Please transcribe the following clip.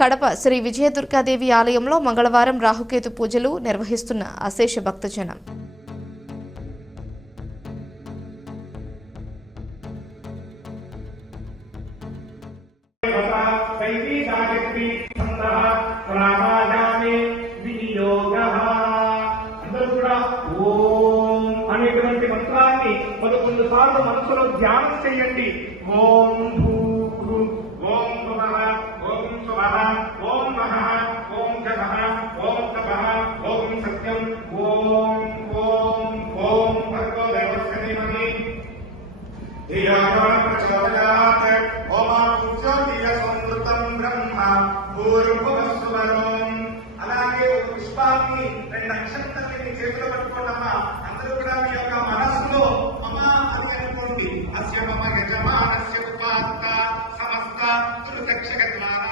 కడప శ్రీ విజయదుర్గాదేవి ఆలయంలో మంగళవారం రాహుకేతు పూజలు నిర్వహిస్తున్న అశేష భక్తజనం. అనేటువంటి మంత్రాన్ని 11 సార్లు మనసులో ధ్యానం చేయండి. ఓం భూ ఓం భువః ఓం స్వః ఓం మహః ఓం జగః ఓం తపః ఓం సత్యం ఓం ఓం ఓం భర్గో దేవస్య ధీమహి ధియో యో ప్రచోదయాత్ ఓమాపుత్యోతియ సంవృతం బ్రహ్మ భూర్భువస్సువరోం. అలాగే ఒక పుష్పాన్ని 2 అక్షంతల్ని మీ చేతిలో పట్టుకోండమ్మా. అందరూ కూడా మీ యొక్క మనస్సులో అమ్మా అని అనుకోండి. అస్య మమ యజమానస్య ఉపాత్త సమస్త దుర్దక్షగత్వాన